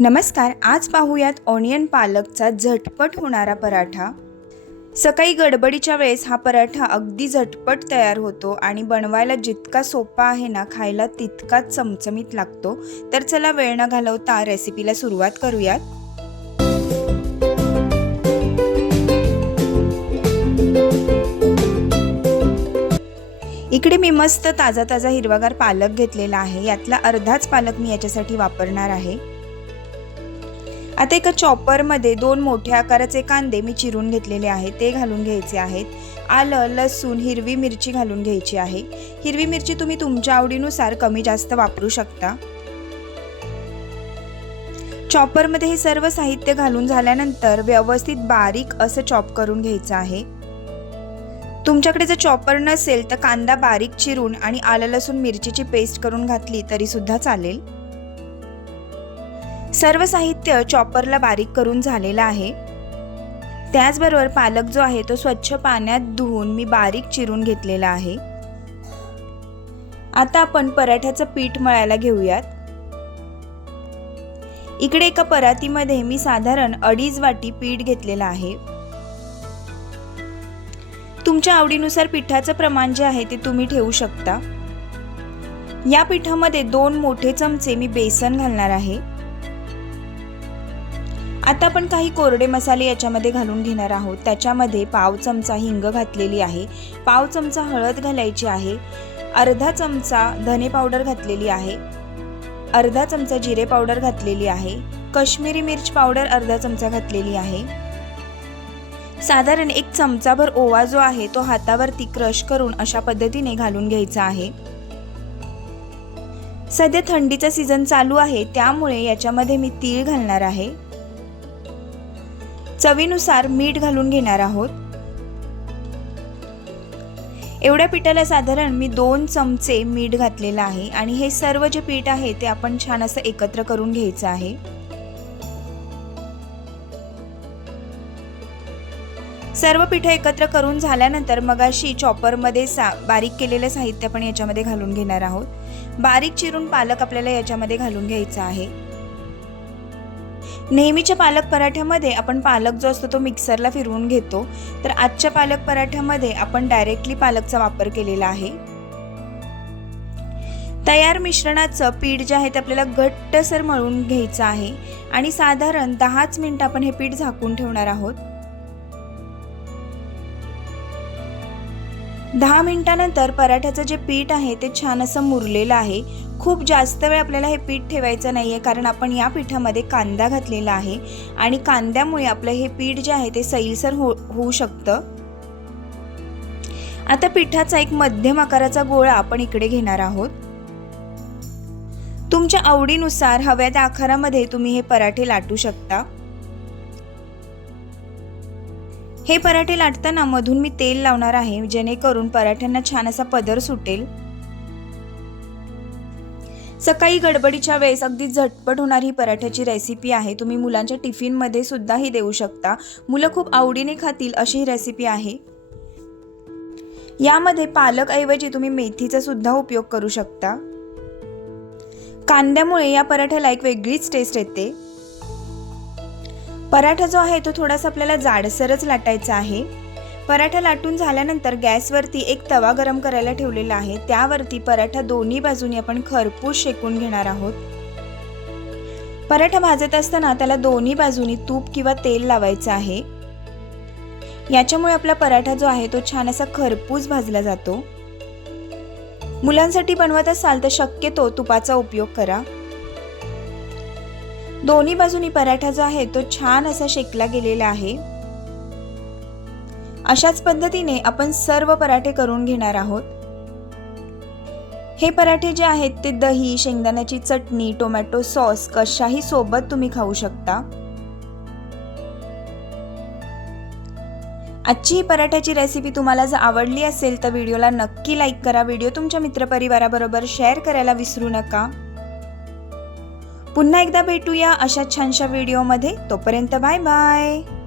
नमस्कार आज पाहूयात ऑनियन पालकचा झटपट होणारा पराठा. सकाळी गडबडीच्या वेळेस हा पराठा अगदी झटपट तयार होतो आणि बनवायला जितका सोपा आहे ना खायला तितकाच चमचमीत लागतो. तर चला वेळ न घालवता रेसिपीला सुरुवात करूयात. इकडे मी मस्त ताजा ताजा हिरवागार पालक घेतलेला आहे. यातला अर्धाच पालक मी याच्यासाठी वापरणार आहे. आता एका चॉपरमध्ये दोन मोठ्या आकाराचे कांदे मी चिरून घेतलेले आहेत. ते घालून घ्यायचे आहेत. आलं लसूण हिरवी मिरची घालून घ्यायची आहे. हिरवी मिरची तुम्ही तुमच्या आवडीनुसार कमी जास्त वापरू शकता. चॉपरमध्ये हे सर्व साहित्य घालून झाल्यानंतर व्यवस्थित बारीक असं चॉप करून घ्यायचं आहे. तुमच्याकडे जर चॉपर नसेल तर कांदा बारीक चिरून आणि आलं लसूण मिरचीची पेस्ट करून घातली तरी सुद्धा चालेल. सर्व साहित्य चॉपरला बारीक करून झालेलं आहे. त्याचबरोबर पालक जो आहे तो स्वच्छ पाण्यात धुवून मी बारीक चिरून घेतलेला आहे. आता आपण पराठ्याचं पीठ मळायला घेऊयात. इकडे एका परातीमध्ये मी साधारण अडीच वाटी पीठ घेतलेलं आहे. तुमच्या आवडीनुसार पिठाचं प्रमाण जे आहे ते तुम्ही ठेवू शकता. या पिठामध्ये दोन मोठे चमचे मी बेसन घालणार आहे. आता आपण काही कोरडे मसाले याच्यामध्ये घालून घेणार आहोत. त्याच्यामध्ये पाव चमचा हिंग घातलेली आहे. पाव चमचा हळद घालायची आहे. अर्धा चमचा धने पावडर घातलेली आहे. अर्धा चमचा जिरे पावडर घातलेली आहे. कश्मीरी मिर्च पावडर अर्धा चमचा घातलेली आहे. साधारण एक चमचाभर ओवा जो आहे तो हातावरती क्रश करून अशा पद्धतीने घालून घ्यायचा आहे. सध्या थंडीचा सीझन चालू आहे त्यामुळे याच्यामध्ये मी तीळ घालणार आहे. चवीनुसार मीठ घालून घेणार आहोत. एवढ्या पिठाला साधारण मी दोन चमचे मीठ घातलेलं आहे आणि हे सर्व जे पीठ आहे ते आपण छान असं एकत्र करून घ्यायचं आहे. सर्व पिठं एकत्र करून झाल्यानंतर मगाशी चॉपरमध्ये सा बारीक केलेलं साहित्य आपण याच्यामध्ये घालून घेणार आहोत. बारीक चिरून पालक आपल्याला याच्यामध्ये घालून घ्यायचा आहे. नेहमीच्या पालक पराठ्यामध्ये आपण पालक जो असतो तो मिक्सरला फिरवून घेतो. तर आजच्या पालक पराठ्यामध्ये आपण डायरेक्टली पालकचा वापर केलेला आहे. तयार मिश्रणाचं पीठ जे आहे ते आपल्याला घट्टसर मळून घ्यायचं आहे. आणि साधारण दहाच मिनटं आपण हे पीठ झाकून ठेवणार आहोत. दहा मिनिटानंतर पराठ्याचं जे पीठ आहे ते छान असं मुरलेलं आहे. खूप जास्त वेळ आपल्याला हे पीठ ठेवायचं नाही आहे कारण आपण या पिठामध्ये कांदा घातलेला आहे आणि कांद्यामुळे आपलं हे पीठ जे आहे ते सैलसर हो होऊ शकतं. आता पिठाचा एक मध्यम आकाराचा गोळा आपण इकडे घेणार आहोत. तुमच्या आवडीनुसार हव्या त्या आकारामध्ये तुम्ही हे पराठे लाटू शकता. हे पराठे लाटताना मधून मी तेल लावणार आहे जेणेकरून पराठ्यांना छान असा पदर सुटेल. सकाळी गडबडीच्या वेळेस अगदी झटपट होणारी पराठ्याची रेसिपी आहे. तुम्ही मुलांच्या टिफिनमध्ये सुद्धा ही देऊ शकता. मुलं खूप आवडीने खातील अशी ही रेसिपी आहे. यामध्ये पालकऐवजी तुम्ही मेथीचा सुद्धा उपयोग करू शकता. कांद्यामुळे या पराठ्याला एक वेगळीच टेस्ट येते. पराठा जो आहे तो थोडासा आपल्याला जाडसरच लाटायचा आहे. पराठा लाटून झाल्यानंतर गॅसवरती एक तवा गरम करायला ठेवलेला आहे. त्यावरती पराठा दोन्ही बाजूनी आपण खरपूस शेकून घेणार आहोत. पराठा भाजत असताना त्याला दोन्ही बाजूनी तूप किंवा तेल लावायचं आहे. याच्यामुळे आपला पराठा जो आहे तो छान असा खरपूस भाजला जातो. मुलांसाठी बनवत असाल तर शक्यतो तुपाचा उपयोग करा. दोन्ही बाजूनी पराठा जो आहे तो छान असा शेकला गेलेला आहे. अशाच पद्धतीने आपण सर्व पराठे करून घेणार आहोत. हे पराठे जे आहेत ते दही शेंगदाण्याची चटणी टोमॅटो सॉस कशाही सोबत तुम्ही खाऊ शकता. आजची ही पराठ्याची रेसिपी तुम्हाला जर आवडली असेल तर व्हिडिओला नक्की लाईक करा. व्हिडिओ तुमच्या मित्रपरिवाराबरोबर शेअर करायला विसरू नका. पुन्हा एकदा भेटूया अशा छानशा व्हिडिओमध्ये. तोपर्यंत बाय बाय.